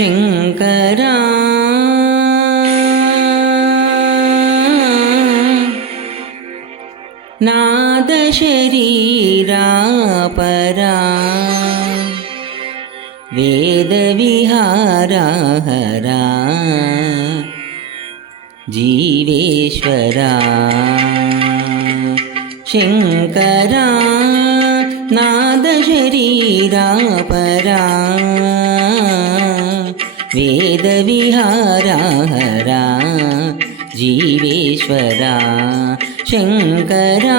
शृङ्करा। नादशरीरामपरा वेदविहार जीवेश्वरा। शृङ्करा। नादशरीरापरा। वेदविहारा हरा जीवेश्वरा शङ्करा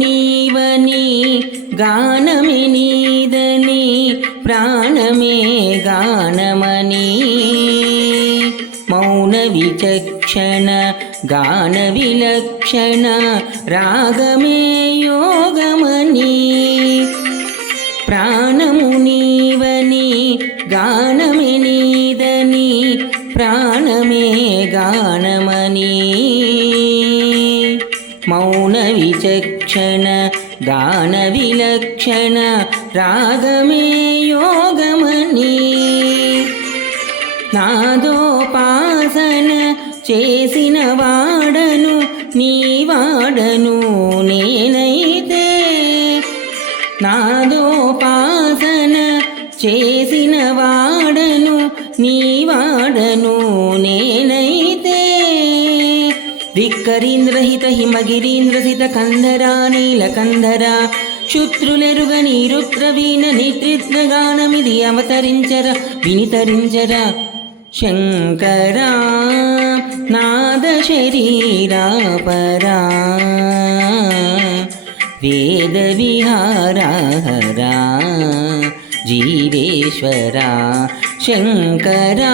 నీవని గానమే నీదని ప్రాణమే గానమని మౌన విచక్షణ గాన విలక్షణ రాగమే యోగమని ప్రాణము నీవని గానమే నీదని ప్రాణమే గానమని మౌన విచక్షణ గాన విలక్షణ రాగమే యోగమని నాదోపాసన చేసిన వాడను నీ వాడను నేనైతే నాదోపాసన చేసిన వాడను నీ వాడను నేనై ధిక్కరీంద్రహిత హిమగిరీంద్రసిత కంధరా నీలకంధరా శుత్రులెరుగని రుద్రవీణ నిద్రిద్రగానమిది అవతరించర వినితరించర శంకరా నాద శరీరా పరా వేద విహారాహరా జీవేశ్వరా శంకరా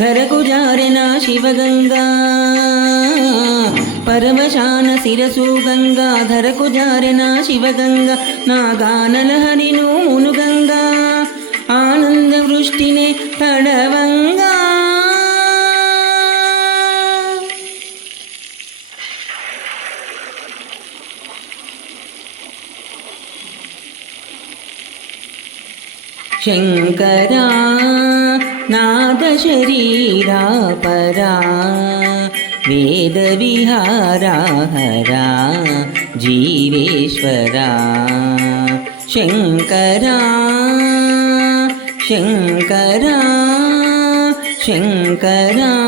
धरणा शिवगङ्गा परमशान शिरसुगङ्गा धरकुजारना शिवगङ्गा नागान मुनुगङ्गा आनन्दवृष्टिने तडवङ्गा। शङ्करा మునుగంగా ఆనంద వృష్టినే తడవంగా శంకరా నాద శరీరా పరా